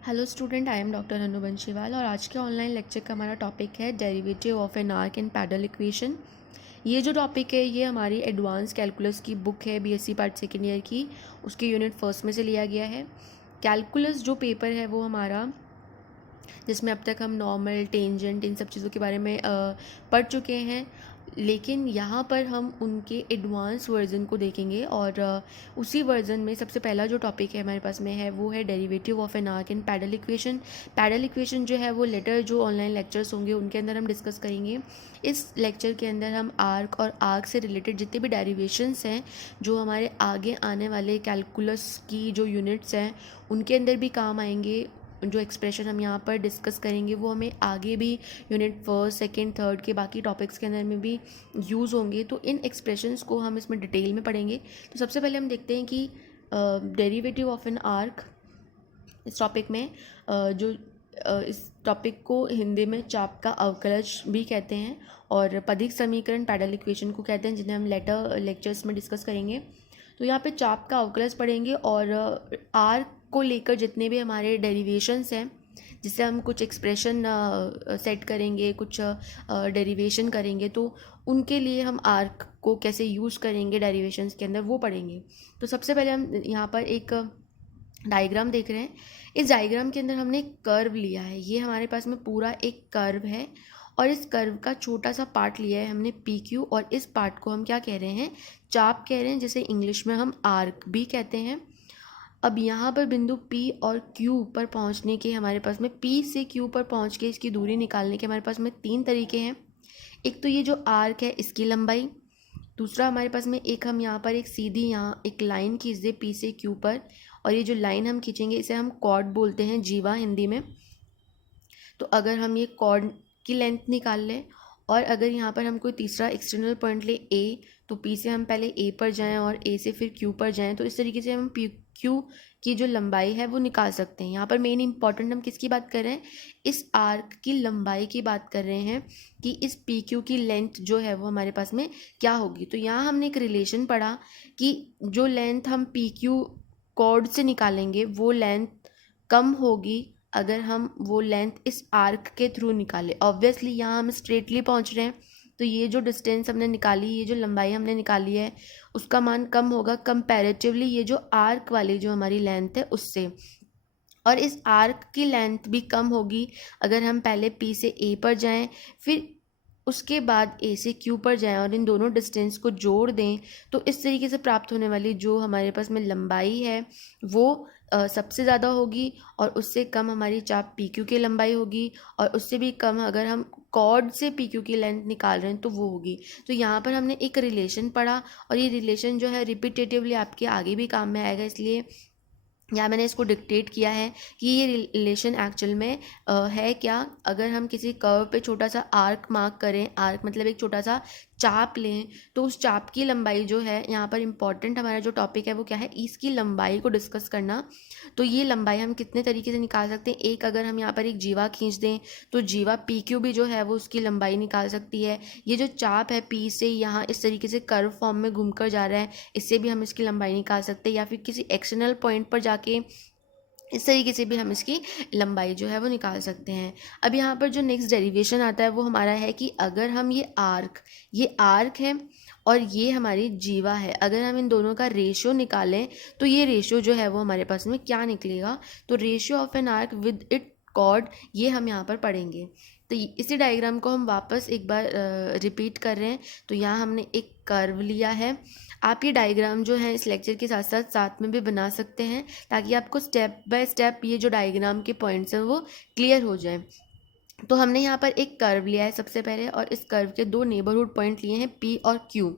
Hello student, I am doctor Anu Banshiwal और आज के ऑनलाइन लेक्चर का हमारा टॉपिक है derivative of an arc and pedal equation. ये जो टॉपिक है ये हमारी एडवांस कैलकुलस की बुक है बीएससी पार्ट सेकेंड ईयर की, उसके यूनिट फर्स्ट में से लिया गया है। कैलकुलस जो पेपर है वो हमारा, जिसमें अब तक हम नॉर्मल, टेंजेंट, इन सब चीज़ों के बारे में पढ़ चुके हैं, लेकिन यहाँ पर हम उनके एडवांस वर्जन को देखेंगे और उसी वर्जन में सबसे पहला जो टॉपिक है हमारे पास में है वो है derivative of an arc and pedal equation. Pedal equation जो है वो लेटर जो ऑनलाइन लेक्चर्स होंगे उनके अंदर हम डिस्कस करेंगे। इस लेक्चर के अंदर हम आर्क और आर्क से रिलेटेड जितने भी डेरिवेशंस हैं जो हमारे आगे आने वाले कैलकुलस की जो यूनिट्स हैं उनके अंदर भी काम आएंगे। जो एक्सप्रेशन हम यहाँ पर डिस्कस करेंगे वो हमें आगे भी यूनिट फर्स्ट, सेकंड, थर्ड के बाकी टॉपिक्स के अंदर में भी यूज़ होंगे। तो इन एक्सप्रेशंस को हम इसमें डिटेल में पढ़ेंगे। तो सबसे पहले हम देखते हैं कि डेरिवेटिव ऑफ एन आर्क, इस टॉपिक में इस टॉपिक को हिंदी में चाप का अवकलज भी कहते हैं और पदिक समीकरण पैडल इक्वेशन को कहते हैं, जिन्हें हम लेटर लेक्चर्स में डिस्कस करेंगे। तो यहाँ पे चाप का अवकलज पढ़ेंगे और आर्क को लेकर जितने भी हमारे डेरिवेशंस हैं, जिससे हम कुछ एक्सप्रेशन सेट करेंगे, कुछ डेरिवेशन करेंगे, तो उनके लिए हम आर्क को कैसे यूज़ करेंगे डेरिवेशंस के अंदर वो पढ़ेंगे। तो सबसे पहले हम यहाँ पर एक डायग्राम देख रहे हैं। इस डायग्राम के अंदर हमने एक कर्व लिया है। ये हमारे पास में पूरा एक कर्व है और इस कर्व का छोटा सा पार्ट लिया है हमने पी क्यू, और इस पार्ट को हम क्या कह रहे हैं, चाप कह रहे हैं, जिसे इंग्लिश में हम आर्क भी कहते हैं। अब यहाँ पर बिंदु P और Q पर पहुँचने के हमारे पास में, P से Q पर पहुँच के इसकी दूरी निकालने के हमारे पास में तीन तरीके हैं। एक तो ये जो आर्क है इसकी लंबाई, दूसरा हमारे पास में एक हम यहाँ पर एक सीधी यहाँ एक लाइन खींच दे P से Q पर, और ये जो लाइन हम खींचेंगे इसे हम कॉर्ड बोलते हैं, जीवा हिंदी में। तो अगर हम ये कॉर्ड की लेंथ निकाल लें और अगर यहाँ पर हम कोई तीसरा एक्सटर्नल पॉइंट ले A, तो P से हम पहले A पर जाएं और A से फिर Q पर जाएं, तो इस तरीके से हम P Q की जो लंबाई है वो निकाल सकते हैं। यहाँ पर मेन इंपॉर्टेंट हम किसकी बात कर रहे हैं, इस आर्क की लंबाई की बात कर रहे हैं कि इस पी क्यू की लेंथ जो है वो हमारे पास में क्या होगी। तो यहाँ हमने एक रिलेशन पढ़ा कि जो लेंथ हम पी क्यू कॉर्ड से निकालेंगे वो लेंथ कम होगी अगर हम वो लेंथ इस आर्क के थ्रू निकालें। ऑब्वियसली यहाँ हम स्ट्रेटली पहुँच रहे हैं, तो ये जो डिस्टेंस हमने निकाली, ये जो लंबाई हमने निकाली है, उसका मान कम होगा कंपैरेटिवली ये जो आर्क वाली जो हमारी लेंथ है उससे। और इस आर्क की लेंथ भी कम होगी अगर हम पहले P से A पर जाएं, फिर उसके बाद A से Q पर जाएं और इन दोनों डिस्टेंस को जोड़ दें। तो इस तरीके से प्राप्त होने वाली जो हमारे पास में लंबाई है वो सबसे ज़्यादा होगी, और उससे कम हमारी चाप PQ की लंबाई होगी, और उससे भी कम अगर हम कॉर्ड से PQ की लेंथ निकाल रहे हैं तो वो होगी। तो यहाँ पर हमने एक रिलेशन पढ़ा और ये रिलेशन जो है रिपीटेटिवली आपके आगे भी काम में आएगा, इसलिए यहाँ मैंने इसको डिक्टेट किया है कि ये रिलेशन एक्चुअल में है क्या। अगर हम किसी कर्व पे छोटा सा आर्क मार्क करें, आर्क मतलब एक छोटा सा चाप लें, तो उस चाप की लंबाई जो है, यहाँ पर इम्पॉर्टेंट हमारा जो टॉपिक है वो क्या है, इसकी लंबाई को डिस्कस करना। तो ये लंबाई हम कितने तरीके से निकाल सकते हैं, एक अगर हम यहाँ पर एक जीवा खींच दें तो जीवा पी क्यू भी जो है वो उसकी लंबाई निकाल सकती है। ये जो चाप है P से यहाँ इस तरीके से कर्व फॉर्म में घूमकर जा रहा है, इससे भी हम इसकी लंबाई निकाल सकते हैं, या फिर किसी एक्सटर्नल पॉइंट पर जाके इस तरीके से भी हम इसकी लंबाई जो है वो निकाल सकते हैं। अब यहाँ पर जो नेक्स्ट डेरिवेशन आता है वो हमारा है कि अगर हम ये आर्क है और ये हमारी जीवा है, अगर हम इन दोनों का रेशियो निकालें तो ये रेशियो जो है वो हमारे पास में क्या निकलेगा। तो ratio of an arc with it chord, ये हम यहाँ पर पढ़ेंगे। तो इसी डायग्राम को हम वापस एक बार रिपीट कर रहे हैं। तो यहाँ हमने एक कर्व लिया है। आप ये डायग्राम जो है इस लेक्चर के साथ साथ साथ में भी बना सकते हैं, ताकि आपको स्टेप बाय स्टेप ये जो डायग्राम के पॉइंट्स हैं वो क्लियर हो जाए। तो हमने यहाँ पर एक कर्व लिया है सबसे पहले, और इस कर्व के दो नेबरहुड पॉइंट लिए हैं P और Q।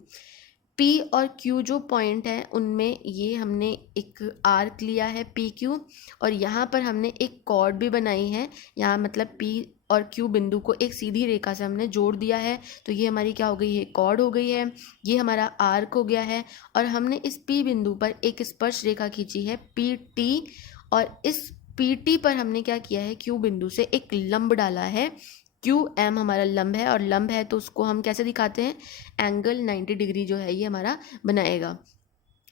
P और Q जो पॉइंट हैं उनमें ये हमने एक आर्क लिया है PQ, और यहाँ पर हमने एक कॉर्ड भी बनाई है। यहाँ मतलब P और Q बिंदु को एक सीधी रेखा से हमने जोड़ दिया है, तो ये हमारी क्या हो गई है, कॉर्ड हो गई है। ये हमारा आर्क हो गया है, और हमने इस P बिंदु पर एक स्पर्श रेखा खींची है PT, और इस PT पर हमने क्या किया है, Q बिंदु से एक लंब डाला है। QM हमारा लंब है, और लंब है तो उसको हम कैसे दिखाते हैं, एंगल 90 डिग्री जो है ये हमारा बनाएगा।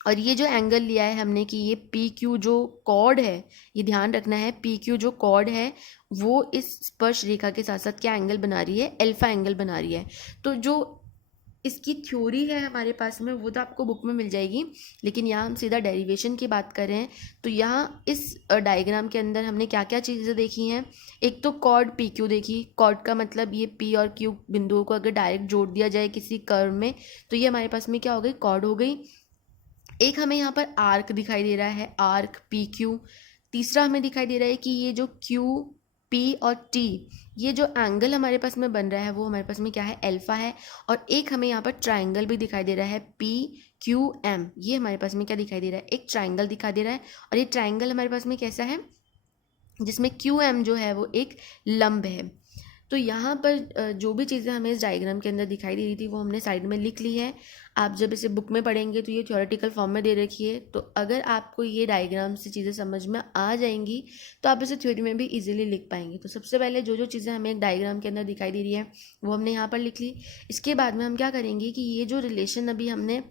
और ये जो एंगल लिया है हमने कि ये पी क्यू जो कॉर्ड है, ये ध्यान रखना है, पी क्यू जो कॉर्ड है वो इस स्पर्श रेखा के साथ साथ क्या एंगल बना रही है, अल्फा एंगल बना रही है। तो जो इसकी थ्योरी है हमारे पास में वो तो आपको बुक में मिल जाएगी, लेकिन यहाँ हम सीधा डेरिवेशन की बात कर रहे हैं। तो यहाँ इस डायग्राम के अंदर हमने क्या क्या चीज़ें देखी हैं। एक तो कॉर्ड पी क्यू देखी, कॉर्ड का मतलब ये पी और क्यू बिंदुओं को अगर डायरेक्ट जोड़ दिया जाए किसी कर्व में तो ये हमारे पास में क्या हो गई, कॉर्ड हो गई। एक हमें यहाँ पर आर्क दिखाई दे रहा है, आर्क पी क्यू। तीसरा हमें दिखाई दे रहा है कि ये जो क्यू पी और टी, ये जो एंगल हमारे पास में बन रहा है वो हमारे पास में क्या है, अल्फा है। और एक हमें यहाँ पर ट्राइंगल भी दिखाई दे रहा है, पी क्यू एम, ये हमारे पास में क्या दिखाई दे रहा है, एक ट्राइंगल दिखाई दे रहा है। और ये ट्राइंगल हमारे पास में कैसा है, जिसमें क्यू एम जो है वो एक लंब है। तो यहाँ पर जो भी चीज़ें हमें इस डायग्राम के अंदर दिखाई दे रही थी वो हमने साइड में लिख ली है। आप जब इसे बुक में पढ़ेंगे तो ये थ्योरेटिकल फॉर्म में दे रखी है, तो अगर आपको ये डायग्राम से चीज़ें समझ में आ जाएंगी तो आप इसे थ्योरी में भी इजीली लिख पाएंगे। तो सबसे पहले जो जो चीज़ें हमें एक डायग्राम के अंदर दिखाई दे रही है वो हमने यहाँ पर लिख ली। इसके बाद में हम क्या करेंगे कि ये जो रिलेशन अभी हमने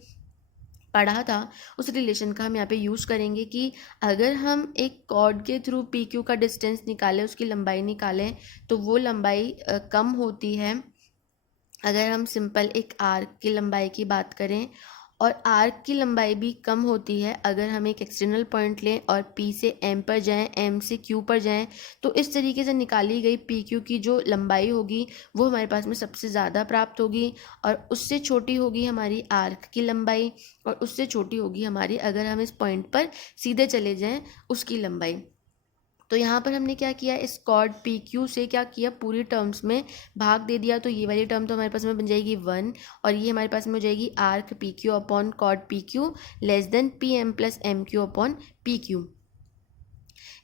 पढ़ा था उस रिलेशन का हम यहाँ पे यूज़ करेंगे कि अगर हम एक कॉर्ड के थ्रू पी क्यू का डिस्टेंस निकालें, उसकी लंबाई निकालें, तो वो लंबाई कम होती है अगर हम सिंपल एक आर्क की लंबाई की बात करें, और आर्क की लंबाई भी कम होती है अगर हम एक एक्सटर्नल पॉइंट लें और P से M पर जाएं, M से Q पर जाएं। तो इस तरीके से निकाली गई PQ की जो लंबाई होगी वो हमारे पास में सबसे ज़्यादा प्राप्त होगी, और उससे छोटी होगी हमारी आर्क की लंबाई, और उससे छोटी होगी हमारी, अगर हम इस पॉइंट पर सीधे चले जाएँ, उसकी लंबाई। तो यहाँ पर हमने क्या किया, इस कॉर्ड पी क्यू से क्या किया, पूरी टर्म्स में भाग दे दिया। तो ये वाली टर्म तो हमारे पास में बन जाएगी 1, और ये हमारे पास में हो जाएगी arc P Q upon chord P Q less than P M plus M Q upon P Q.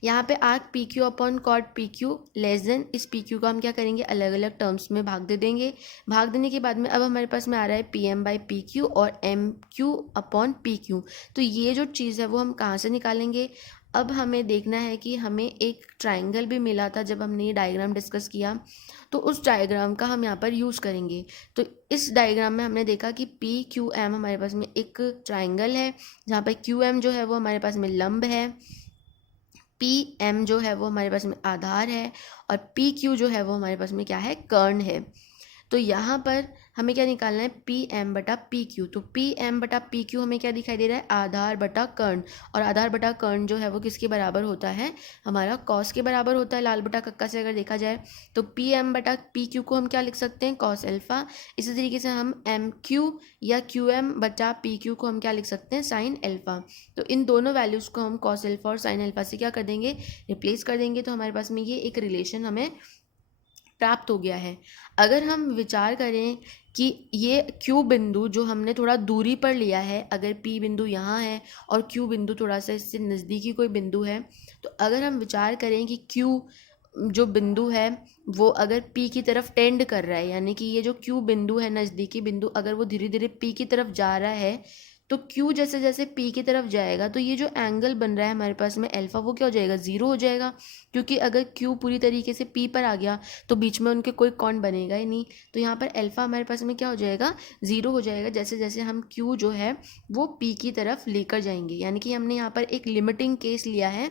यहाँ पे arc P Q upon chord P Q less than, इस पी क्यू को हम क्या करेंगे, अलग अलग टर्म्स में भाग दे देंगे। भाग देने के बाद में अब हमारे पास में आ रहा है P M by P Q और M Q upon P Q. तो ये जो चीज़ है वो हम कहाँ से निकालेंगे, अब हमें देखना है कि हमें एक ट्राइंगल भी मिला था जब हमने ये डायग्राम डिस्कस किया, तो उस डायग्राम का हम यहाँ पर यूज़ करेंगे। तो इस डायग्राम में हमने देखा कि पी क्यू एम हमारे पास में एक ट्राइंगल है, जहाँ पर क्यू एम जो है वो हमारे पास में लंब है, पी एम जो है वो हमारे पास में आधार है, और पी क्यू जो है वो हमारे पास में क्या है, कर्ण है। तो यहाँ पर हमें क्या निकालना है, पी एम बटा पी क्यू। तो पी एम बटा पी क्यू हमें क्या दिखाई दे रहा है, आधार बटा कर्ण, और आधार बटा कर्ण जो है वो किसके बराबर होता है, हमारा कॉस के बराबर होता है, लाल बटा कक्का से अगर देखा जाए। तो पी एम बटा पी क्यू को हम क्या लिख सकते हैं, कॉस अल्फा। इसी तरीके से हम एम क्यू या क्यू एम बटा पी क्यू को हम क्या लिख सकते हैं, साइन अल्फा। तो इन दोनों वैल्यूज़ को हम कॉस अल्फा और साइन अल्फा से क्या कर देंगे, रिप्लेस कर देंगे। तो हमारे पास में ये एक रिलेशन हमें प्राप्त हो गया है। अगर हम विचार करें कि ये Q बिंदु जो हमने थोड़ा दूरी पर लिया है, अगर P बिंदु यहाँ है और Q बिंदु थोड़ा सा इससे नज़दीकी कोई बिंदु है, तो अगर हम विचार करें कि Q जो बिंदु है वो अगर P की तरफ टेंड कर रहा है, यानी कि ये जो Q बिंदु है नज़दीकी बिंदु, अगर वो धीरे धीरे P की तरफ जा रहा है, तो Q जैसे जैसे P की तरफ जाएगा तो ये जो एंगल बन रहा है हमारे पास में अल्फा, वो क्या हो जाएगा, ज़ीरो हो जाएगा। क्योंकि अगर Q पूरी तरीके से P पर आ गया तो बीच में उनके कोई कोण बनेगा ही नहीं। तो यहाँ पर अल्फा हमारे पास में क्या हो जाएगा, ज़ीरो हो जाएगा, जैसे जैसे हम Q जो है वो P की तरफ लेकर जाएंगे। यानी कि हमने यहाँ पर एक लिमिटिंग केस लिया है।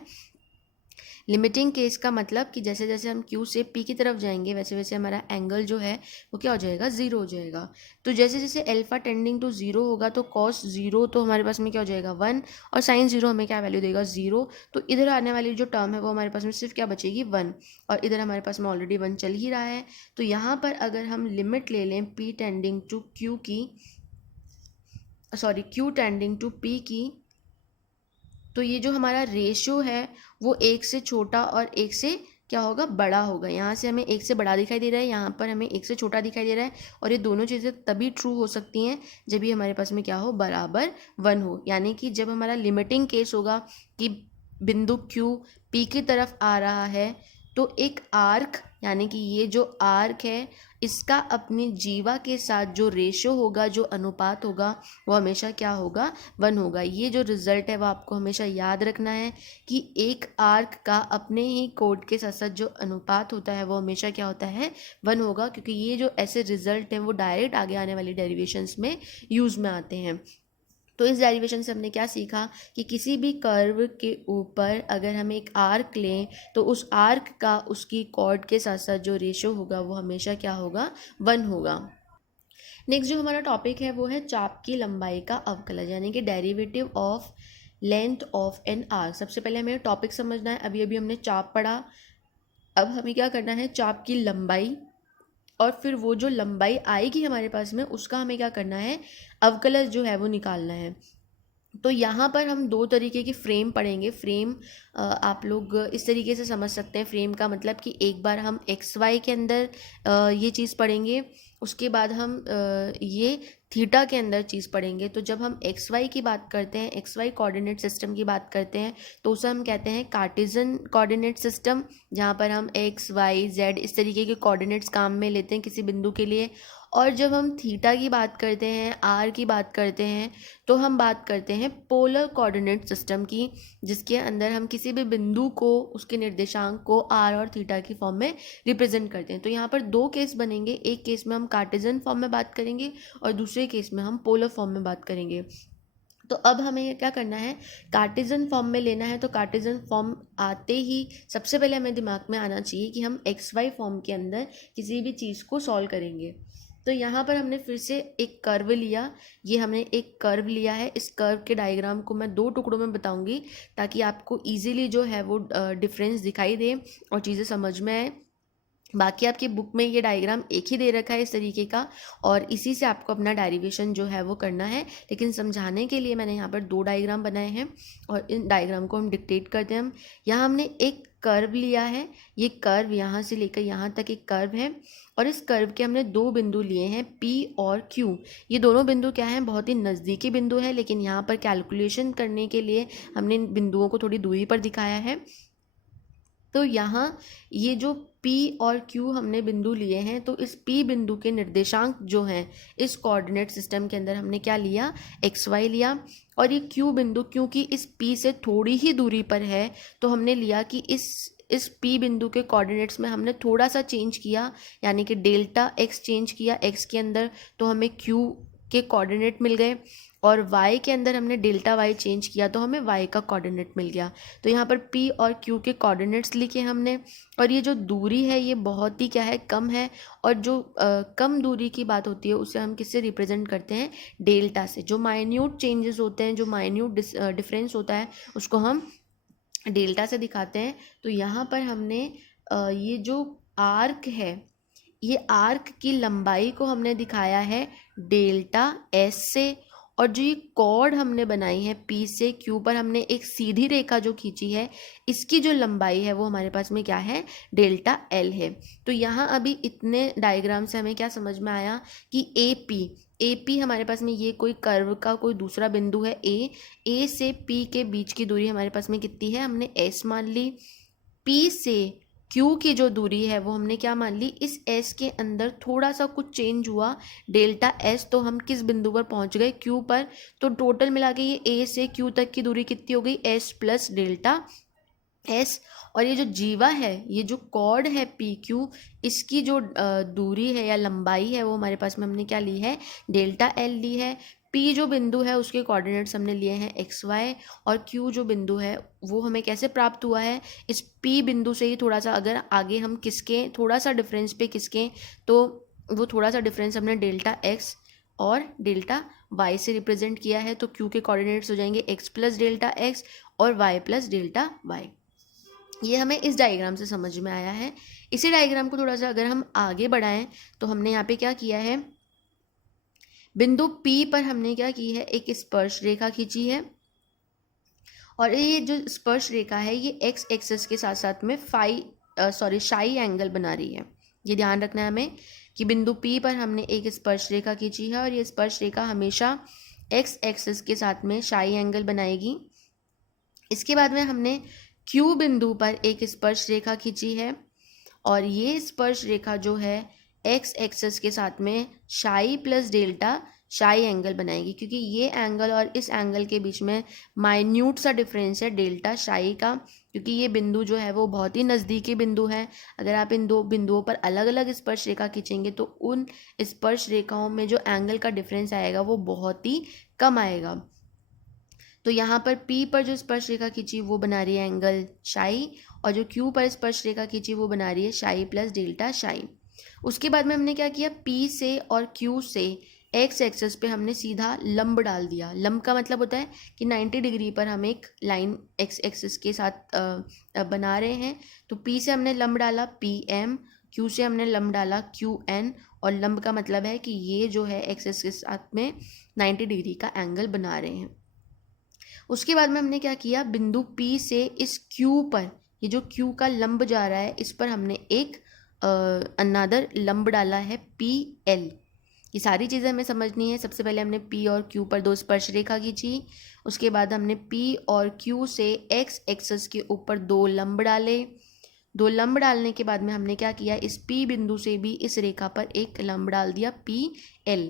लिमिटिंग केस का मतलब कि जैसे जैसे हम Q से P की तरफ जाएंगे वैसे वैसे हमारा एंगल जो है वो क्या हो जाएगा, ज़ीरो हो जाएगा। तो जैसे जैसे अल्फा टेंडिंग टू ज़ीरो होगा तो कॉस ज़ीरो तो हमारे पास में क्या हो जाएगा, 1, और साइन ज़ीरो हमें क्या वैल्यू देगा, 0। तो इधर आने वाली जो टर्म है वो हमारे पास में सिर्फ क्या बचेगी, 1, और इधर हमारे पास में ऑलरेडी 1 चल ही रहा है। तो यहाँ पर अगर हम लिमिट ले लें P टेंडिंग टू Q की, sorry Q tending to P की, तो ये जो हमारा रेशियो है वो एक से छोटा और एक से क्या होगा, बड़ा होगा। यहाँ से हमें एक से बड़ा दिखाई दे रहा है, यहाँ पर हमें एक से छोटा दिखाई दे रहा है, और ये दोनों चीज़ें तभी ट्रू हो सकती हैं जब ये हमारे पास में क्या हो, बराबर 1 हो। यानी कि जब हमारा लिमिटिंग केस होगा कि बिंदु Q P की तरफ आ रहा है, तो एक आर्क, यानी कि ये जो आर्क है इसका अपनी जीवा के साथ जो रेशो होगा, जो अनुपात होगा, वो हमेशा क्या होगा, 1 होगा। ये जो रिजल्ट है वो आपको हमेशा याद रखना है कि एक आर्क का अपने ही कोड के साथ साथ जो अनुपात होता है वो हमेशा क्या होता है, 1 होगा। क्योंकि ये जो ऐसे रिजल्ट हैं वो डायरेक्ट आगे आने वाली डेरिवेशंस में यूज़ में आते हैं। तो इस डेरिवेशन से हमने क्या सीखा कि किसी भी कर्व के ऊपर अगर हम एक आर्क लें तो उस आर्क का उसकी कॉर्ड के साथ साथ जो रेशो होगा वो हमेशा क्या होगा, 1 होगा। नेक्स्ट जो हमारा टॉपिक है वो है चाप की लंबाई का अवकलज, यानी कि derivative of length of an arc. सबसे पहले हमें टॉपिक समझना है। अभी अभी हमने चाप पढ़ा, अब हमें क्या करना है, चाप की लंबाई, और फिर वो जो लंबाई आएगी हमारे पास में उसका हमें क्या करना है, अवकलज जो है वो निकालना है। तो यहाँ पर हम दो तरीके की फ्रेम पढ़ेंगे। फ्रेम आप लोग इस तरीके से समझ सकते हैं, फ्रेम का मतलब कि एक बार हम एक्स वाई के अंदर ये चीज़ पढ़ेंगे, उसके बाद हम ये थीटा के अंदर चीज़ पढ़ेंगे। तो जब हम एक्स वाई की बात करते हैं, एक्स वाई कोऑर्डिनेट सिस्टम की बात करते हैं, तो उसे हम कहते हैं कार्टेशियन कोऑर्डिनेट सिस्टम, जहाँ पर हम एक्स वाई जेड इस तरीके के कोऑर्डिनेट्स काम में लेते हैं किसी बिंदु के लिए। और जब हम थीटा की बात करते हैं, आर की बात करते हैं, तो हम बात करते हैं पोलर कोऑर्डिनेट सिस्टम की, जिसके अंदर हम किसी भी बिंदु को, उसके निर्देशांक को आर और थीटा की फॉर्म में रिप्रेजेंट करते हैं। तो यहाँ पर दो केस बनेंगे, एक केस में हम कार्टेशियन फॉर्म में बात करेंगे और दूसरे केस में हम पोलर फॉर्म में बात करेंगे। तो अब हमें क्या करना है, कार्टेशियन फॉर्म में लेना है। तो कार्टेशियन फॉर्म आते ही सबसे पहले हमें दिमाग में आना चाहिए कि हम एक्स वाई फॉर्म के अंदर किसी भी चीज़ को सॉल्व करेंगे। तो यहाँ पर हमने फिर से एक कर्व लिया, ये हमने एक कर्व लिया है। इस कर्व के डायग्राम को मैं दो टुकड़ों में बताऊंगी ताकि आपको इजीली जो है वो डिफरेंस दिखाई दे और चीज़ें समझ में आए। बाकी आपकी बुक में ये डायग्राम एक ही दे रखा है इस तरीके का, और इसी से आपको अपना डेरिवेशन जो है वो करना है। लेकिन समझाने के लिए मैंने यहाँ पर दो डायग्राम बनाए हैं और इन डायग्राम को हम डिक्टेट करते हैं। हम यहाँ हमने एक कर्व लिया है, ये कर्व यहाँ से लेकर यहाँ तक एक कर्व है, और इस कर्व के हमने दो बिंदु लिए हैं P और Q। ये दोनों बिंदु क्या हैं, बहुत ही नज़दीकी बिंदु है, लेकिन यहाँ पर कैलकुलेशन करने के लिए हमने इन बिंदुओं को थोड़ी दूरी पर दिखाया है। तो यहाँ ये जो P और Q हमने बिंदु लिए हैं, तो इस P बिंदु के निर्देशांक जो हैं इस कोऑर्डिनेट सिस्टम के अंदर हमने क्या लिया, XY लिया। और ये Q बिंदु क्योंकि इस P से थोड़ी ही दूरी पर है, तो हमने लिया कि इस P बिंदु के कोऑर्डिनेट्स में हमने थोड़ा सा चेंज किया, यानी कि डेल्टा x चेंज किया x के अंदर, तो हमें Q के कोऑर्डिनेट मिल गए। और y के अंदर हमने डेल्टा y चेंज किया तो हमें y का कोऑर्डिनेट मिल गया। तो यहाँ पर p और q के कोऑर्डिनेट्स लिखे हमने, और ये जो दूरी है ये बहुत ही क्या है, कम है। और जो कम दूरी की बात होती है उसे हम किससे रिप्रेजेंट करते हैं, डेल्टा से। जो माइन्यूट चेंजेस होते हैं, जो माइन्यूट डिफरेंस होता है, उसको हम डेल्टा से दिखाते हैं। तो यहाँ पर हमने ये जो आर्क है, ये आर्क की लंबाई को हमने दिखाया है डेल्टा एस से, और जो ये कॉर्ड हमने बनाई है P से Q पर, हमने एक सीधी रेखा जो खींची है, इसकी जो लंबाई है वो हमारे पास में क्या है, डेल्टा L है। तो यहाँ अभी इतने डायग्राम से हमें क्या समझ में आया कि AP हमारे पास में ये कोई कर्व का कोई दूसरा बिंदु है A से P के बीच की दूरी हमारे पास में कितनी है, हमने S मान ली। P से Q की जो दूरी है वो हमने क्या मान ली, इस S के अंदर थोड़ा सा कुछ चेंज हुआ, डेल्टा S, तो हम किस बिंदु पर पहुंच गए, Q पर। तो टोटल मिला के ये A से Q तक की दूरी कितनी हो गई, S प्लस डेल्टा S। और ये जो जीवा है, ये जो कॉर्ड है PQ, इसकी जो दूरी है या लंबाई है वो हमारे पास में हमने क्या ली है, डेल्टा L ली है। P जो बिंदु है उसके कोऑर्डिनेट्स हमने लिए हैं XY, और Q जो बिंदु है वो हमें कैसे प्राप्त हुआ है, इस P बिंदु से ही थोड़ा सा अगर आगे हम किसके थोड़ा सा डिफरेंस पे किसके, तो वो थोड़ा सा डिफरेंस हमने डेल्टा X और डेल्टा Y से रिप्रेजेंट किया है। तो Q के कोऑर्डिनेट्स हो जाएंगे X प्लस डेल्टा X और Y प्लस डेल्टा Y। ये हमें इस डायग्राम से समझ में आया है। इसी डायग्राम को थोड़ा सा अगर हम आगे बढ़ाएं तो हमने यहाँ पे क्या किया है, बिंदु P पर हमने क्या की है, एक स्पर्श रेखा खींची है, और ये जो स्पर्श रेखा है ये x एक्सिस के साथ साथ में शाई एंगल बना रही है। ये ध्यान रखना है हमें कि बिंदु P पर हमने एक स्पर्श रेखा खींची है और ये स्पर्श रेखा हमेशा x एक्सिस के साथ में शाई एंगल बनाएगी। इसके बाद में हमने Q बिंदु पर एक स्पर्श रेखा खींची है, और ये स्पर्श रेखा जो है x एक्सिस के साथ में शाई प्लस डेल्टा शाई एंगल बनाएगी, क्योंकि ये एंगल और इस एंगल के बीच में माइन्यूट सा डिफरेंस है डेल्टा शाई का, क्योंकि ये बिंदु जो है वो बहुत ही नज़दीकी बिंदु है। अगर आप इन दो बिंदुओं पर अलग अलग स्पर्श रेखा खींचेंगे तो उन स्पर्श रेखाओं में जो एंगल का डिफरेंस आएगा वो बहुत ही कम आएगा। तो यहाँ पर P पर जो स्पर्श रेखा खींची वो बना रही है एंगल शाई, और जो Q पर स्पर्श रेखा खींची वो बना रही है शाई प्लस डेल्टा शाई। उसके बाद में हमने क्या किया, P से और Q से एक्स एक्सेस पे हमने सीधा लंब डाल दिया। लंब का मतलब होता है कि 90 डिग्री पर हम एक लाइन एक्स एक्सेस के साथ बना रहे हैं। तो P से हमने लंब डाला PM, Q से हमने लंब डाला QN, और लंब का मतलब है कि ये जो है एक्सेस के साथ में 90 डिग्री का एंगल बना रहे हैं। उसके बाद में हमने क्या किया, बिंदु P से इस Q पर, ये जो Q का लंब जा रहा है, इस पर हमने एक अनदर लंब डाला है PL। ये सारी चीज़ें हमें समझनी है। सबसे पहले हमने P और Q पर दो स्पर्श रेखा खींची, उसके बाद हमने P और Q से एक्स एक्सेस के ऊपर दो लंब डाले। दो लंब डालने के बाद में हमने क्या किया, इस P बिंदु से भी इस रेखा पर एक लंब डाल दिया PL।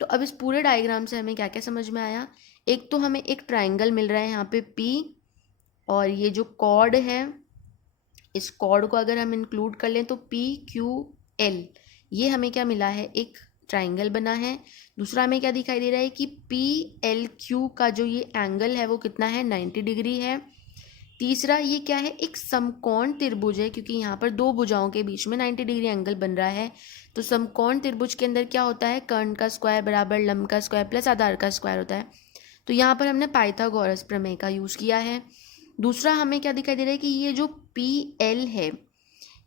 तो अब इस पूरे डायग्राम से हमें क्या क्या समझ में आया, एक तो हमें एक ट्राइंगल मिल रहा है यहाँ पे P, और ये जो कॉर्ड है, इस कॉर्ड को अगर हम इंक्लूड कर लें तो PQL, ये हमें क्या मिला है, एक ट्राइंगल बना है। दूसरा हमें क्या दिखाई दे रहा है कि PLQ का जो ये एंगल है वो कितना है, 90 डिग्री है। तीसरा ये क्या है, एक समकोण त्रिभुज है, क्योंकि यहाँ पर दो भुजाओं के बीच में 90 डिग्री एंगल बन रहा है। तो समकोण त्रिभुज के अंदर क्या होता है, कर्ण का स्क्वायर बराबर लंब का स्क्वायर प्लस आधार का स्क्वायर होता है। तो यहाँ पर हमने पाइथागोरस प्रमेय का यूज़ किया है। दूसरा हमें क्या दिखाई दे रहा है कि ये जो PL है,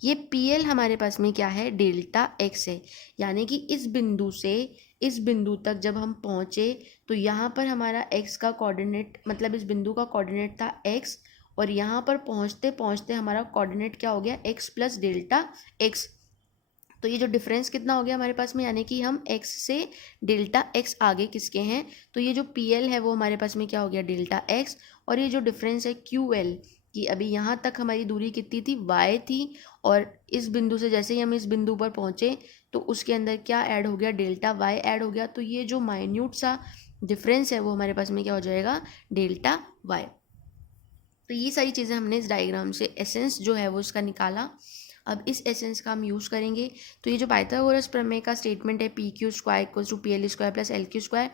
ये PL हमारे पास में क्या है, डेल्टा x है। यानी कि इस बिंदु से इस बिंदु तक जब हम पहुँचे तो यहाँ पर हमारा x का कोऑर्डिनेट, मतलब इस बिंदु का कोऑर्डिनेट था x, और यहाँ पर पहुँचते पहुँचते हमारा कोऑर्डिनेट क्या हो गया, x प्लस डेल्टा x। तो ये जो डिफरेंस कितना हो गया हमारे पास में, यानी कि हम x से डेल्टा x आगे किसके हैं, तो ये जो PL है वो हमारे पास में क्या हो गया, डेल्टा x। और ये जो डिफरेंस है QL, कि अभी यहाँ तक हमारी दूरी कितनी थी, y थी, और इस बिंदु से जैसे ही हम इस बिंदु पर पहुँचे तो उसके अंदर क्या ऐड हो गया, डेल्टा y ऐड हो गया। तो ये जो माइन्यूट सा डिफरेंस है वो हमारे पास में क्या हो जाएगा, डेल्टा y। तो ये सारी चीज़ें हमने इस डायग्राम से एसेंस जो है वो इसका निकाला। अब इस एसेंस का हम यूज़ करेंगे। तो ये जो पाइथागोरस प्रमेय का स्टेटमेंट है, PQ square equals to PL square plus LQ square,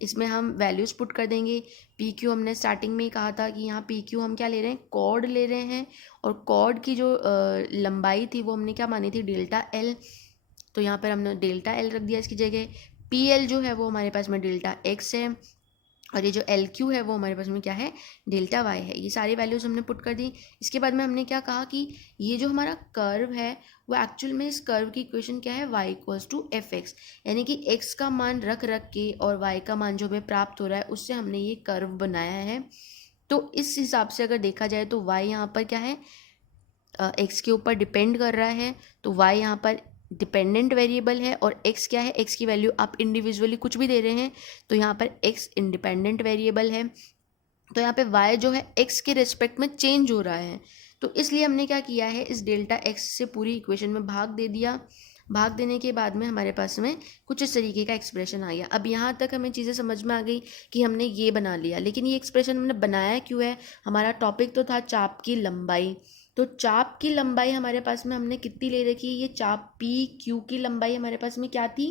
इसमें हम वैल्यूज़ पुट कर देंगे। PQ हमने स्टार्टिंग में ही कहा था कि यहाँ PQ हम क्या ले रहे हैं, कॉर्ड ले रहे हैं, और कॉर्ड की जो लंबाई थी वो हमने क्या मानी थी, डेल्टा L। तो यहाँ पर हमने डेल्टा L रख दिया इसकी जगह। PL जो है वो हमारे पास में डेल्टा x है, और ये जो LQ है वो हमारे पास में क्या है, डेल्टा y है। ये सारी वैल्यूज़ हमने पुट कर दी। इसके बाद में हमने क्या कहा कि ये जो हमारा कर्व है वो एक्चुअल में, इस कर्व की इक्वेशन क्या है, y इक्वल्स टू fx, यानी कि x का मान रख रख के और y का मान जो हमें प्राप्त हो रहा है उससे हमने ये कर्व बनाया है। तो इस हिसाब से अगर देखा जाए तो y यहाँ पर क्या है, x के ऊपर डिपेंड कर रहा है, तो y यहाँ पर डिपेंडेंट वेरिएबल है, और x क्या है, x की वैल्यू आप इंडिविजुअली कुछ भी दे रहे हैं, तो यहाँ पर x इंडिपेंडेंट वेरिएबल है। तो यहाँ पे y जो है x के रिस्पेक्ट में चेंज हो रहा है, तो इसलिए हमने क्या किया है, इस डेल्टा x से पूरी इक्वेशन में भाग दे दिया। भाग देने के बाद में हमारे पास में कुछ इस तरीके का एक्सप्रेशन आ गया। अब यहाँ तक हमें चीज़ें समझ में आ गई कि हमने ये बना लिया, लेकिन ये एक्सप्रेशन हमने बनाया क्यों है, हमारा टॉपिक तो था चाप की लंबाई। तो चाप की लंबाई हमारे पास में हमने कितनी ले रखी है, ये चाप PQ की लंबाई हमारे पास में क्या थी,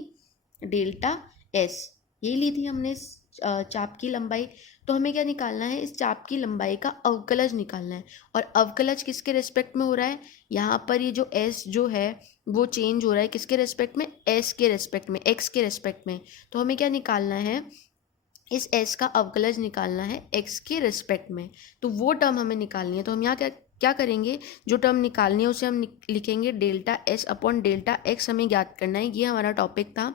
डेल्टा S, यही ली थी हमने इस चाप की लंबाई। तो हमें क्या निकालना है, इस चाप की लंबाई का अवकलज निकालना है, और अवकलज किसके रेस्पेक्ट में हो रहा है, यहाँ पर ये जो S जो है वो चेंज हो रहा है किसके रेस्पेक्ट में, S के रेस्पेक्ट में, x के रेस्पेक्ट में। तो हमें क्या निकालना है, इस S का अवकलज निकालना है x के रेस्पेक्ट में। तो वो टर्म हमें निकालनी है। तो हम यहाँ क्या करेंगे, जो टर्म निकालनी है उसे हम लिखेंगे delta S upon delta x, हमें ज्ञात करना है, ये हमारा टॉपिक था।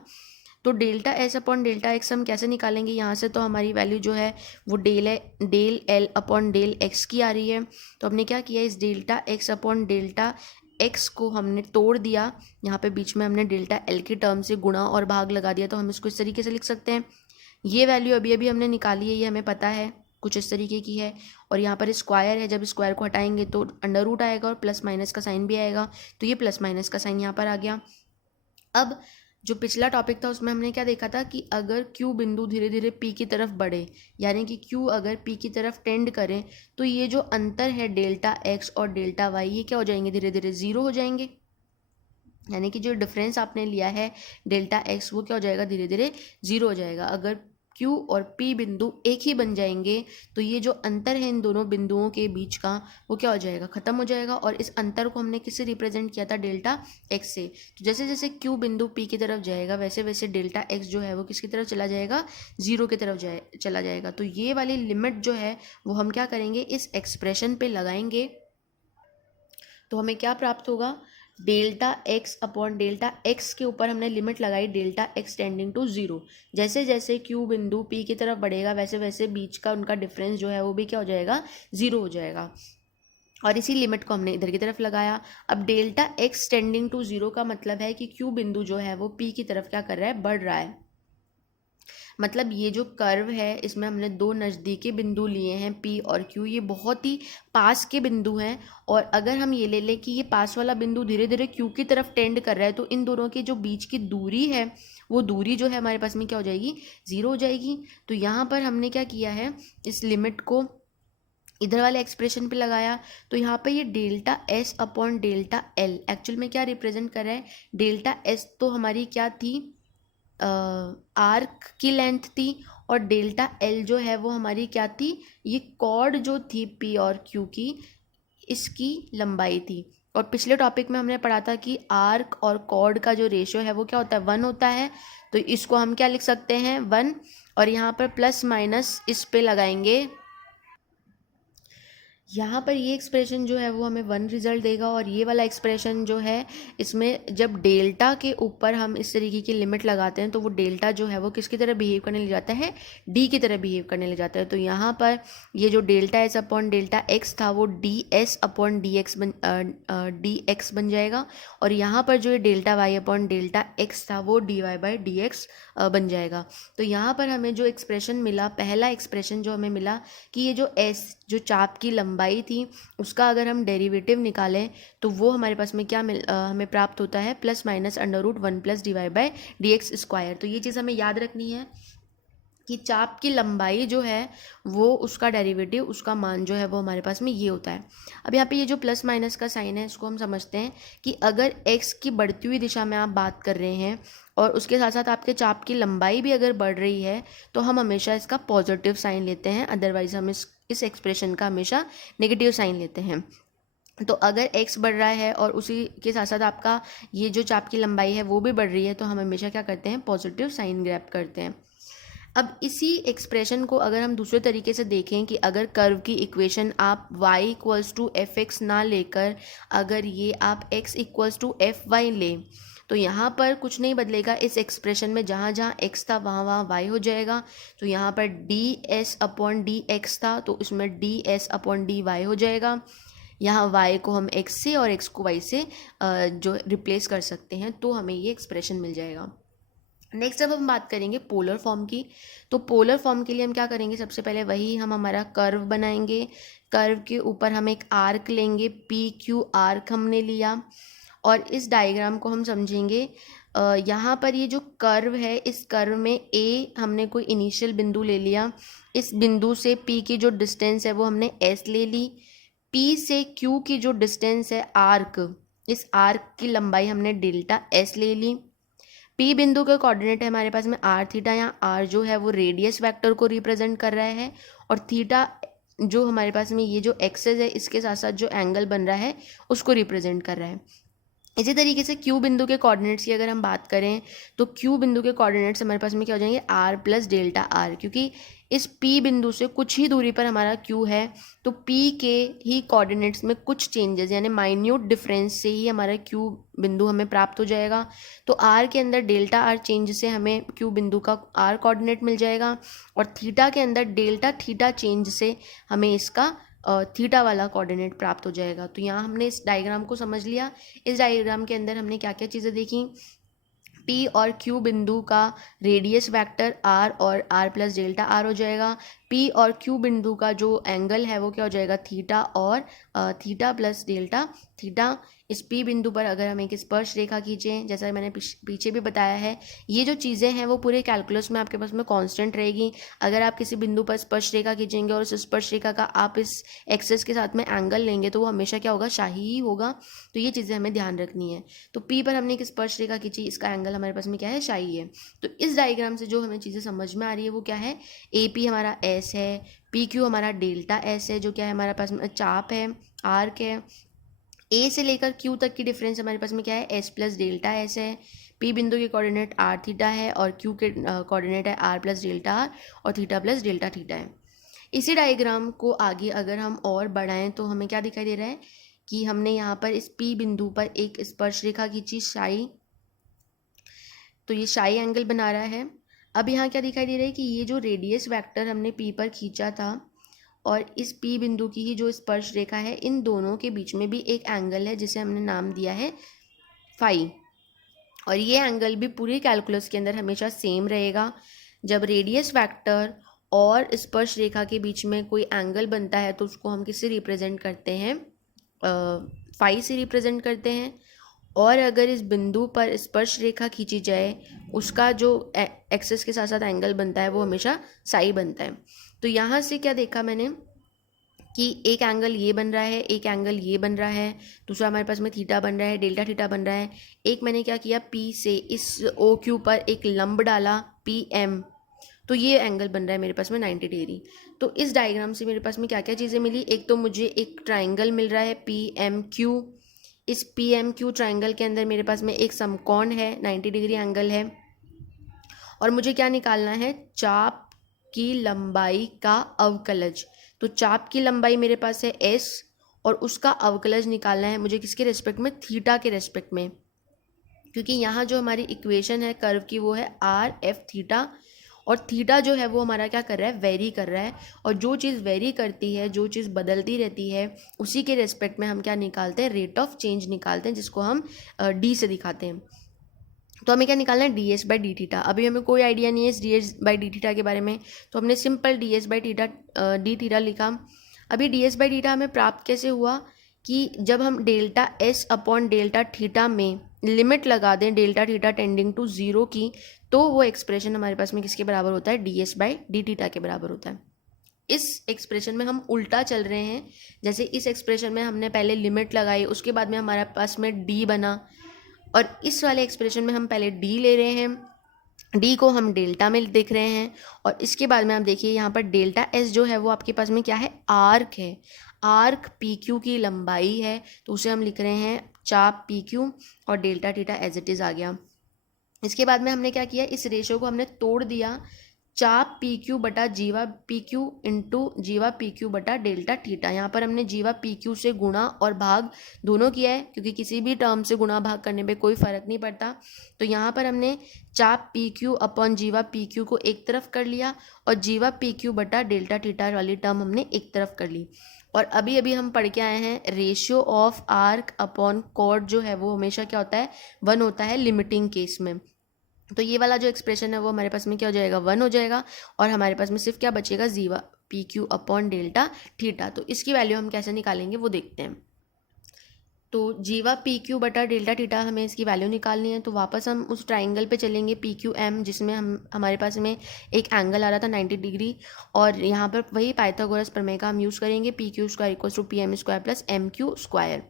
तो delta S upon delta x हम कैसे निकालेंगे, यहाँ से तो हमारी वैल्यू जो है वो del L upon del x की आ रही है। तो हमने क्या किया, इस delta x upon delta x को हमने तोड़ दिया, यहाँ पे बीच में हमने डेल्टा L की टर्म से गुणा और भाग लगा दिया। तो हम इसको इस तरीके से लिख सकते हैं, ये वैल्यू अभी अभी हमने निकाली है, ये हमें पता है कुछ इस तरीके की है, और यहाँ पर स्क्वायर है, जब स्क्वायर को हटाएंगे तो अंडर रूट आएगा और प्लस माइनस का साइन भी आएगा, तो ये प्लस माइनस का साइन यहाँ पर आ गया। अब जो पिछला टॉपिक था उसमें हमने क्या देखा था कि अगर Q बिंदु धीरे धीरे P की तरफ बढ़े, यानी कि Q अगर P की तरफ टेंड करें, तो ये जो अंतर है डेल्टा x और डेल्टा y, ये क्या हो जाएंगे, धीरे धीरे ज़ीरो हो जाएंगे। यानी कि जो डिफरेंस आपने लिया है डेल्टा x वो क्या हो जाएगा, धीरे धीरे ज़ीरो हो जाएगा। अगर Q और P बिंदु एक ही बन जाएंगे तो ये जो अंतर है इन दोनों बिंदुओं के बीच का वो क्या हो जाएगा, ख़त्म हो जाएगा। और इस अंतर को हमने किससे रिप्रेजेंट किया था, डेल्टा x से। तो जैसे जैसे Q बिंदु P की तरफ जाएगा वैसे वैसे डेल्टा x जो है वो किसकी तरफ चला जाएगा, 0 की तरफ चला जाएगा। तो ये वाली लिमिट जो है वो हम क्या करेंगे, इस एक्सप्रेशन पे लगाएंगे तो हमें क्या प्राप्त होगा, delta x upon delta x के ऊपर हमने लिमिट लगाई डेल्टा x टेंडिंग टू 0। जैसे जैसे Q बिंदु P की तरफ बढ़ेगा वैसे वैसे बीच का उनका डिफरेंस जो है वो भी क्या हो जाएगा, 0 हो जाएगा। और इसी लिमिट को हमने इधर की तरफ लगाया। अब डेल्टा x टेंडिंग टू 0 का मतलब है कि Q बिंदु जो है वो P की तरफ क्या कर रहा है, बढ़ रहा है। मतलब ये जो कर्व है इसमें हमने दो नज़दीकी बिंदु लिए हैं P और Q, ये बहुत ही पास के बिंदु हैं। और अगर हम ये ले लें कि ये पास वाला बिंदु धीरे धीरे Q की तरफ टेंड कर रहा है तो इन दोनों के जो बीच की दूरी है वो दूरी जो है हमारे पास में क्या हो जाएगी, 0 हो जाएगी। तो यहाँ पर हमने क्या किया है, इस लिमिट को इधर वाले एक्सप्रेशन पे लगाया तो यहाँ पे ये delta S upon delta L actual में क्या रिप्रेजेंट कर रहा है, डेल्टा S तो हमारी क्या थी, आर्क की लेंथ थी, और डेल्टा L जो है वो हमारी क्या थी, ये कॉर्ड जो थी P और Q की इसकी लंबाई थी। और पिछले टॉपिक में हमने पढ़ा था कि आर्क और कॉर्ड का जो रेशियो है वो क्या होता है, 1 होता है। तो इसको हम क्या लिख सकते हैं, 1। और यहाँ पर प्लस माइनस इस पे लगाएंगे, यहाँ पर ये एक्सप्रेशन जो है वो हमें 1 रिजल्ट देगा। और ये वाला एक्सप्रेशन जो है इसमें जब डेल्टा के ऊपर हम इस तरीके की लिमिट लगाते हैं तो वो डेल्टा जो है वो किसकी तरह बिहेव करने लग जाता है, डी की तरह बिहेव करने लग जाता है। तो यहाँ पर ये जो delta S upon delta X था वो D S upon D X बन जाएगा। और यहाँ पर जो ये delta Y upon delta X था वो D Y by D X बन जाएगा। तो यहाँ पर हमें जो एक्सप्रेशन मिला, पहला एक्सप्रेशन जो हमें मिला कि ये जो एस जो चाप की लंबाई थी उसका अगर हम डेरिवेटिव निकालें तो वो हमारे पास में क्या हमें प्राप्त होता है, plus minus under root 1 plus D Y by D X square. तो ये चीज़ हमें याद रखनी है कि चाप की लंबाई जो है वो उसका डेरिवेटिव, उसका मान जो है वो हमारे पास में ये होता है। अब यहाँ पे ये जो प्लस माइनस का साइन है इसको हम समझते हैं कि अगर x की बढ़ती हुई दिशा में आप बात कर रहे हैं और उसके साथ साथ आपके चाप की लंबाई भी अगर बढ़ रही है तो हम हमेशा इसका पॉजिटिव साइन लेते हैं, अदरवाइज हम इस एक्सप्रेशन का हमेशा नेगेटिव साइन लेते हैं। तो अगर x बढ़ रहा है और उसी के साथ साथ आपका ये जो चाप की लंबाई है वो भी बढ़ रही है तो हम हमेशा क्या करते हैं, पॉजिटिव साइन ग्रैब करते हैं। अब इसी एक्सप्रेशन को अगर हम दूसरे तरीके से देखें कि अगर कर्व की इक्वेशन आप y equals to F X ना लेकर अगर ये आप x equals to F Y लें तो यहाँ पर कुछ नहीं बदलेगा। इस एक्सप्रेशन में जहाँ जहाँ x था वहाँ वहाँ y हो जाएगा। तो यहाँ पर ds अपॉन डी एक्स था तो इसमें ds अपॉन डी वाई हो जाएगा। यहाँ y को हम x से और x को y से जो रिप्लेस कर सकते हैं तो हमें ये एक्सप्रेशन मिल जाएगा। नेक्स्ट अब हम बात करेंगे पोलर फॉर्म की। तो पोलर फॉर्म के लिए हम क्या करेंगे, सबसे पहले वही हम हमारा कर्व बनाएंगे। कर्व के ऊपर हम एक आर्क लेंगे, पी क्यू आर्क हमने लिया और इस डायग्राम को हम समझेंगे। यहाँ पर ये जो कर्व है इस कर्व में ए हमने कोई इनिशियल बिंदु ले लिया, इस बिंदु से पी की जो डिस्टेंस है वो हमने एस ले ली, पी से क्यू की जो डिस्टेंस है आर्क, इस आर्क की लंबाई हमने डेल्टा एस ले ली। पी बिंदु का कोऑर्डिनेट है हमारे पास में आर थीटा, यहाँ आर जो है वो रेडियस वेक्टर को रिप्रेजेंट कर रहा है और थीटा जो हमारे पास में ये जो एक्सेस है इसके साथ साथ जो एंगल बन रहा है उसको रिप्रेजेंट कर रहा है। इसी तरीके से क्यू बिंदु के कोऑर्डिनेट्स की अगर हम बात करें तो क्यू बिंदु के कोऑर्डिनेट्स हमारे पास में क्या हो जाएंगे, आर प्लस डेल्टा आर, क्योंकि इस पी बिंदु से कुछ ही दूरी पर हमारा क्यू है तो पी के ही कोऑर्डिनेट्स में कुछ चेंजेस यानी माइन्यूट डिफरेंस से ही हमारा क्यू बिंदु हमें प्राप्त हो जाएगा। तो आर के अंदर डेल्टा आर चेंज से हमें क्यू बिंदु का आर कोऑर्डिनेट मिल जाएगा और थीटा के अंदर डेल्टा थीटा चेंज से हमें इसका थीटा वाला कोऑर्डिनेट प्राप्त हो जाएगा। तो यहाँ हमने इस डायग्राम को समझ लिया। इस डायग्राम के अंदर हमने क्या क्या चीज़ें देखी, पी और क्यू बिंदु का रेडियस वेक्टर आर और आर प्लस डेल्टा आर हो जाएगा। पी और क्यू बिंदु का जो एंगल है वो क्या हो जाएगा, थीटा और थीटा प्लस डेल्टा थीटा। इस पी बिंदु पर अगर हम एक स्पर्श रेखा खींचें, जैसा मैंने पीछे भी बताया है, ये जो चीज़ें हैं वो पूरे कैलकुलस में आपके पास में कांस्टेंट रहेगी। अगर आप किसी बिंदु पर स्पर्श रेखा खींचेंगे और उस स्पर्श रेखा का आप इस एक्सेस के साथ में एंगल लेंगे तो वो हमेशा क्या होगा, शाही ही होगा। तो ये चीज़ें हमें ध्यान रखनी है। तो पी पर हमने एक स्पर्श रेखा खींची, इसका एंगल हमारे पास में क्या है, शाही है। तो इस डायग्राम से जो हमें चीज़ें समझ में आ रही है वो क्या है, ए पी हमारा एस है, पी क्यू हमारा डेल्टा एस है, जो क्या है हमारे पास में चाप है, आर्क है। ए से लेकर क्यू तक की डिफरेंस हमारे पास में क्या है, एस प्लस डेल्टा एस है। पी बिंदु के कोऑर्डिनेट आर थीटा है और क्यू के कोऑर्डिनेट है आर प्लस डेल्टा आर और थीटा प्लस डेल्टा थीटा है। इसी डायग्राम को आगे अगर हम और बढ़ाएं तो हमें क्या दिखाई दे रहा है कि हमने यहाँ पर इस पी बिंदु पर एक स्पर्श रेखा खींची शाई, तो ये शाई एंगल बना रहा है। अब यहाँ क्या दिखाई दे रहा है कि ये जो रेडियस वेक्टर हमने पी पर खींचा था और इस पी बिंदु की ही जो स्पर्श रेखा है, इन दोनों के बीच में भी एक एंगल है जिसे हमने नाम दिया है फाई। और ये एंगल भी पूरी कैलकुलस के अंदर हमेशा सेम रहेगा। जब रेडियस वेक्टर और स्पर्श रेखा के बीच में कोई एंगल बनता है तो उसको हम किससे रिप्रेजेंट करते हैं, फाई से रिप्रेजेंट करते हैं। और अगर इस बिंदु पर स्पर्श रेखा खींची जाए, उसका जो एक्सेस के साथ साथ एंगल बनता है वो हमेशा साई बनता है। तो यहाँ से क्या देखा मैंने कि एक एंगल ये बन रहा है, एक एंगल ये बन रहा है, दूसरा हमारे पास में थीटा बन रहा है, डेल्टा थीटा बन रहा है। एक मैंने क्या किया, पी से इस ओ क्यू पर एक लंब डाला पी एम, तो ये एंगल बन रहा है मेरे पास में 90 डिग्री। तो इस डायग्राम से मेरे पास में क्या क्या चीज़ें मिली, एक तो मुझे एक ट्राइंगल मिल रहा है पी एम क्यू। इस पी एम क्यू ट्राइंगल के अंदर मेरे पास में एक समकोण है, 90 डिग्री एंगल है। और मुझे क्या निकालना है, चाप की लंबाई का अवकलज। तो चाप की लंबाई मेरे पास है एस और उसका अवकलज निकालना है मुझे किसके रेस्पेक्ट में, थीटा के रेस्पेक्ट में। क्योंकि यहाँ जो हमारी इक्वेशन है कर्व की वो है आर एफ थीटा, और थीटा जो है वो हमारा क्या कर रहा है, वेरी कर रहा है। और जो चीज़ वेरी करती है, जो चीज़ बदलती रहती है, उसी के रेस्पेक्ट में हम क्या निकालते हैं, रेट ऑफ चेंज निकालते हैं, जिसको हम डी से दिखाते हैं। तो हमें क्या निकालना है, D S by D theta. अभी हमें कोई आइडिया नहीं है इस D S by D theta के बारे में, तो हमने simple D S by theta D theta लिखा। अभी डी एस बाई थीटा हमें प्राप्त कैसे हुआ कि जब हम delta S upon delta theta में लिमिट लगा दें डेल्टा थीटा टेंडिंग टू 0 की, तो वो एक्सप्रेशन हमारे पास में किसके बराबर होता है, D S by D theta के बराबर होता है। इस एक्सप्रेशन में हम उल्टा चल रहे हैं। जैसे इस एक्सप्रेशन में हमने पहले लिमिट लगाई, उसके बाद में हमारे पास में डी बना, और इस वाले एक्सप्रेशन में हम पहले डी ले रहे हैं, डी को हम डेल्टा में देख रहे हैं। और इसके बाद में आप देखिए यहाँ पर डेल्टा एस जो है वो आपके पास में क्या है, आर्क है। आर्क पी क्यू की लंबाई है, तो उसे हम लिख रहे हैं चाप पी क्यू, और delta theta as it is आ गया। इसके बाद में हमने क्या किया, इस रेशो को हमने तोड़ दिया, चाप पी क्यू बटा जीवा पी क्यू इंटू जीवा पी क्यू बटा डेल्टा थीटा। यहाँ पर हमने जीवा पी क्यू से गुणा और भाग दोनों किया है, क्योंकि किसी भी टर्म से गुणा भाग करने पे कोई फ़र्क नहीं पड़ता। तो यहाँ पर हमने चाप पी क्यू अपॉन जीवा पी क्यू को एक तरफ कर लिया, और जीवा पी क्यू बटा डेल्टा थीटा वाली टर्म हमने एक तरफ कर ली। और अभी अभी हम पढ़ के आए हैं, ratio of arc upon chord जो है वो हमेशा क्या होता है, 1 होता है लिमिटिंग केस में। तो ये वाला जो एक्सप्रेशन है वो हमारे पास में क्या हो जाएगा, 1 हो जाएगा, और हमारे पास में सिर्फ क्या बचेगा, जीवा P Q upon delta theta. तो इसकी वैल्यू हम कैसे निकालेंगे वो देखते हैं। तो जीवा पी क्यू बटा डेल्टा थीटा हमें इसकी वैल्यू निकालनी है। तो वापस हम उस ट्राइंगल पे चलेंगे पी क्यू एम, जिसमें हमारे पास में एक एंगल आ रहा था 90 डिग्री, और यहाँ पर वही पाइथागोरस प्रमेय का हम यूज़ करेंगे, P Q square equals to P M square plus M Q square.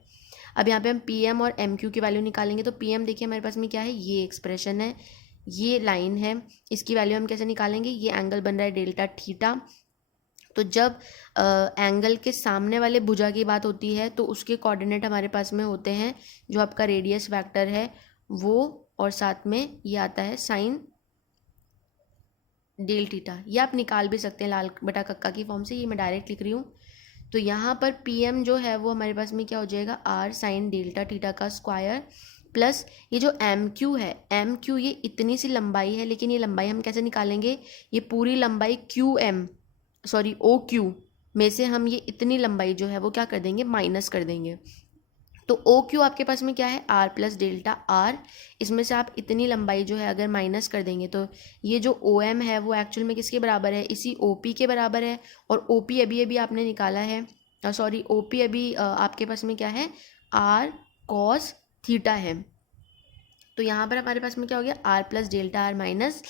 अब यहाँ पे हम पी एम और एम क्यू की वैल्यू निकालेंगे। तो पी एम देखिए हमारे पास में क्या है, ये एक्सप्रेशन है, ये लाइन है, इसकी वैल्यू हम कैसे निकालेंगे, ये एंगल बन रहा है डेल्टा थीटा। तो जब एंगल के सामने वाले भुजा की बात होती है तो उसके कोऑर्डिनेट हमारे पास में होते हैं जो आपका रेडियस वेक्टर है वो, और साथ में ये आता है साइन डेल थीटा। ये आप निकाल भी सकते हैं लाल बटा कक्का की फॉर्म से, ये मैं डायरेक्ट लिख रही हूँ। तो यहाँ पर पी एम जो है वो हमारे पास में क्या हो जाएगा, आर साइन डेल्टा थीटा का स्क्वायर, प्लस ये जो एम क्यू है, एम क्यू ये इतनी सी लंबाई है, लेकिन ये लंबाई हम कैसे निकालेंगे, ये पूरी लंबाई Q M sorry O Q में से हम ये इतनी लंबाई जो है वो क्या कर देंगे, माइनस कर देंगे। तो ओ क्यू आपके पास में क्या है, आर प्लस डेल्टा आर, इसमें से आप इतनी लंबाई जो है अगर माइनस कर देंगे तो ये जो ओ एम है वो एक्चुअल में किसके बराबर है, इसी ओ पी के बराबर है। और ओ पी अभी अभी आपने निकाला है सॉरी ओ पी अभी आपके पास में क्या है, आर कॉस थीटा है। तो यहाँ पर हमारे पास में क्या हो गया, R plus delta R minus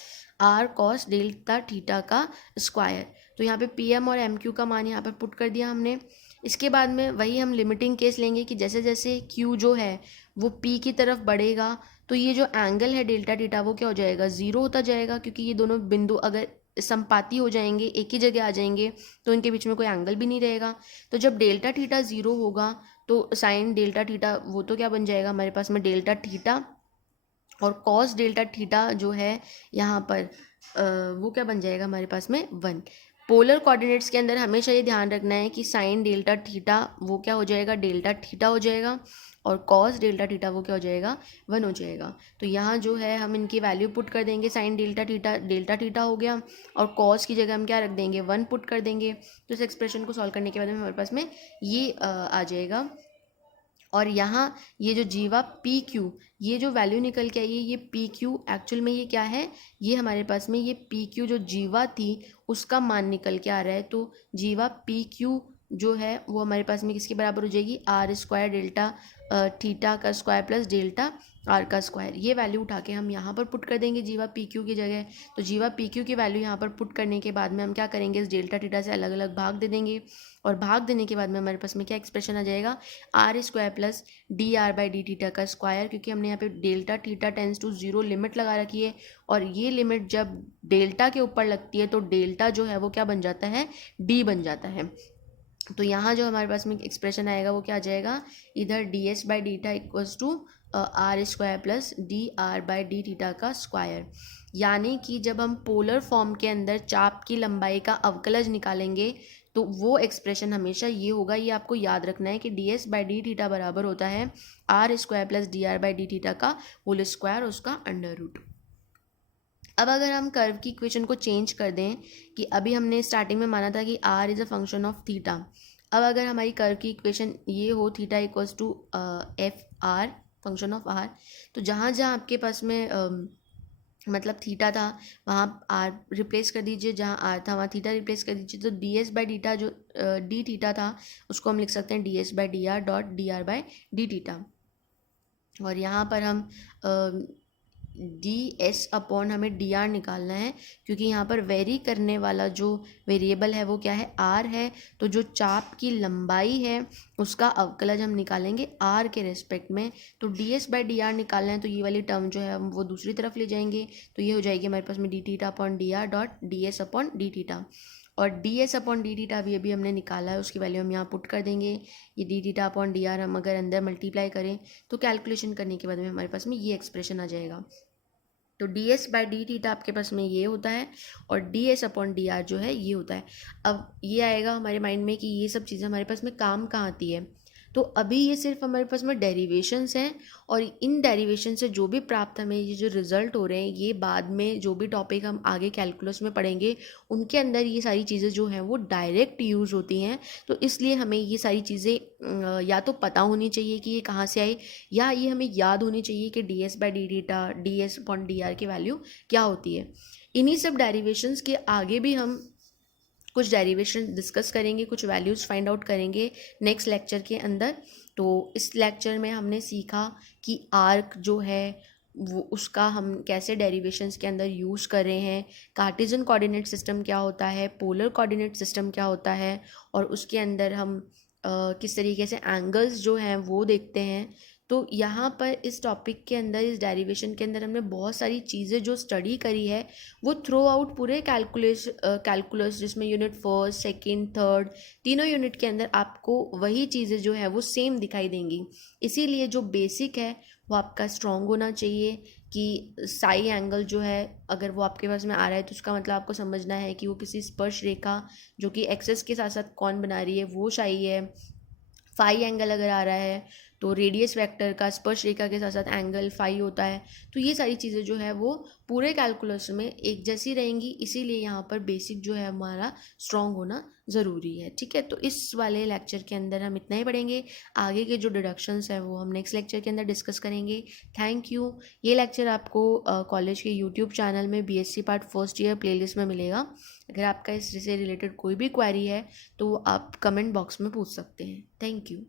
R cos delta theta का स्क्वायर। तो यहाँ पे पी एम और एम क्यू का मान यहाँ पर पुट कर दिया हमने। इसके बाद में वही हम लिमिटिंग केस लेंगे कि जैसे जैसे क्यू जो है वो पी की तरफ बढ़ेगा तो ये जो एंगल है डेल्टा थीटा वो क्या हो जाएगा, ज़ीरो होता जाएगा, क्योंकि ये दोनों बिंदु अगर संपाती हो जाएंगे, एक ही जगह आ जाएंगे, तो इनके बीच में कोई एंगल भी नहीं रहेगा। तो जब डेल्टा थीटा ज़ीरो होगा तो साइन डेल्टा थीटा वो तो क्या बन जाएगा हमारे पास में डेल्टा थीटा, और कॉस डेल्टा थीटा जो है यहाँ पर वो क्या बन जाएगा हमारे पास में 1। पोलर कोऑर्डिनेट्स के अंदर हमेशा ये ध्यान रखना है कि साइन डेल्टा थीटा वो क्या हो जाएगा, डेल्टा थीटा हो जाएगा, और कॉस डेल्टा थीटा वो क्या हो जाएगा, 1 हो जाएगा। तो यहाँ जो है हम इनकी वैल्यू पुट कर देंगे, साइन डेल्टा थीटा हो गया, और कॉस की जगह हम क्या रख देंगे, 1 पुट कर देंगे। तो इस एक्सप्रेशन को सॉल्व करने के बाद में हमारे पास में ये आ जाएगा। और यहाँ ये जो जीवा पी क्यू, ये जो वैल्यू निकल के आई है, ये पी क्यू एक्चुअल में ये क्या है, ये हमारे पास में ये पी क्यू जो जीवा थी उसका मान निकल के आ रहा है। तो जीवा पी क्यू जो है वो हमारे पास में किसके बराबर हो जाएगी, आर स्क्वायर डेल्टा थीटा का स्क्वायर प्लस डेल्टा आर का स्क्वायर। ये वैल्यू उठा के हम यहाँ पर पुट कर देंगे जीवा पी क्यू की जगह। तो जीवा पी क्यू की वैल्यू यहाँ पर पुट करने के बाद में हम क्या करेंगे, इस डेल्टा थीटा से अलग अलग भाग दे देंगे, और भाग देने के बाद में हमारे पास में क्या एक्सप्रेशन आ जाएगा, R square plus D R by D theta का स्क्वायर, क्योंकि हमने यहाँ पे delta theta tends to 0 limit लगा रखी है, और ये लिमिट जब डेल्टा के ऊपर लगती है तो डेल्टा जो है वो क्या बन जाता है, डी बन जाता है। तो यहाँ जो हमारे पास में एक्सप्रेशन आएगा वो क्या आ जाएगा, इधर D S by D theta equals to R square plus D R by D theta का स्क्वायर। यानी कि जब हम पोलर फॉर्म के अंदर चाप की लंबाई का अवकलज निकालेंगे तो वो एक्सप्रेशन हमेशा ये होगा, ये आपको याद रखना है कि D S by D theta बराबर होता है R square plus D R by D theta का होल स्क्वायर, उसका अंडर रूट। अब अगर हम कर्व की इक्वेशन को चेंज कर दें कि अभी हमने स्टार्टिंग में माना था कि r is a function of theta, अब अगर हमारी कर्व की इक्वेशन ये हो theta equals to F R function of r, तो जहाँ जहाँ आपके पास में मतलब थीटा था वहाँ आर रिप्लेस कर दीजिए, जहाँ आर था वहाँ थीटा रिप्लेस कर दीजिए। तो डी एस बाई डीटा जो डी थीटा था उसको हम लिख सकते हैं D S by D R dot D R by D theta. और यहाँ पर हम डी एस अपॉन हमें डी आर निकालना है, क्योंकि यहाँ पर वेरी करने वाला जो वेरिएबल है वो क्या है, आर है। तो जो चाप की लंबाई है उसका अवकलज हम निकालेंगे आर के रेस्पेक्ट में। तो D S by D R निकालना है तो ये वाली टर्म जो है हम वो दूसरी तरफ ले जाएंगे, तो ये हो जाएगी हमारे पास में D theta upon D R dot D S upon D theta. और D S upon D theta अभी हमने निकाला है, उसकी वैल्यू हम यहाँ पुट कर देंगे। ये D theta upon D are हम अगर अंदर मल्टीप्लाई करें तो कैलकुलेशन करने के बाद में हमारे पास में ये एक्सप्रेशन आ जाएगा। तो D S by D theta आपके पास में ये होता है, और D S upon D are जो है ये होता है। अब ये आएगा हमारे माइंड में कि ये सब चीज़ें हमारे पास में काम कहाँ आती है। तो अभी ये सिर्फ हमारे पास में डेरिवेशंस हैं, और इन डेरिवेशन से जो भी प्राप्त हमें ये जो रिजल्ट हो रहे हैं ये बाद में जो भी टॉपिक हम आगे कैलकुलस में पढ़ेंगे उनके अंदर ये सारी चीज़ें जो हैं वो डायरेक्ट यूज़ होती हैं। तो इसलिए हमें ये सारी चीज़ें या तो पता होनी चाहिए कि ये कहाँ से आई, या ये हमें याद होनी चाहिए कि D S by D theta D S upon D are की वैल्यू क्या होती है। इन्हीं सब डेरिवेशंस के आगे भी हम कुछ डेरिवेशन डिस्कस करेंगे, कुछ वैल्यूज़ फाइंड आउट करेंगे नेक्स्ट लेक्चर के अंदर। तो इस लेक्चर में हमने सीखा कि आर्क जो है वो उसका हम कैसे डेरिवेशंस के अंदर यूज़ कर रहे हैं, कार्टेशियन कोऑर्डिनेट सिस्टम क्या होता है, पोलर कोऑर्डिनेट सिस्टम क्या होता है, और उसके अंदर हम किस तरीके से एंगल्स जो हैं वो देखते हैं। तो यहाँ पर इस टॉपिक के अंदर, इस डेरिवेशन के अंदर हमने बहुत सारी चीज़ें जो स्टडी करी है वो थ्रू आउट पूरे कैलकुलस जिसमें यूनिट फर्स्ट सेकंड थर्ड तीनों यूनिट के अंदर आपको वही चीज़ें जो है वो सेम दिखाई देंगी। इसीलिए जो बेसिक है वो आपका स्ट्रॉन्ग होना चाहिए कि साई एंगल जो है अगर वो आपके पास में आ रहा है तो उसका मतलब आपको समझना है कि वो किसी स्पर्श रेखा जो कि एक्सेस के साथ साथ कौन बना रही है वो साई है। फाई एंगल अगर आ रहा है तो रेडियस वेक्टर का स्पर्श रेखा के साथ साथ एंगल फाई होता है। तो ये सारी चीज़ें जो है वो पूरे कैलकुलस में एक जैसी रहेंगी, इसीलिए यहाँ पर बेसिक जो है हमारा स्ट्रॉन्ग होना ज़रूरी है। ठीक है, तो इस वाले लेक्चर के अंदर हम इतना ही पढ़ेंगे। आगे के जो डिडक्शंस है वो हम नेक्स्ट लेक्चर के अंदर डिस्कस करेंगे। Thank you. ये लेक्चर आपको कॉलेज के यूट्यूब चैनल में BSc part first year playlist में मिलेगा। अगर आपका इससे रिलेटेड कोई भी क्वेरी है तो आप कमेंट बॉक्स में पूछ सकते हैं। Thank you.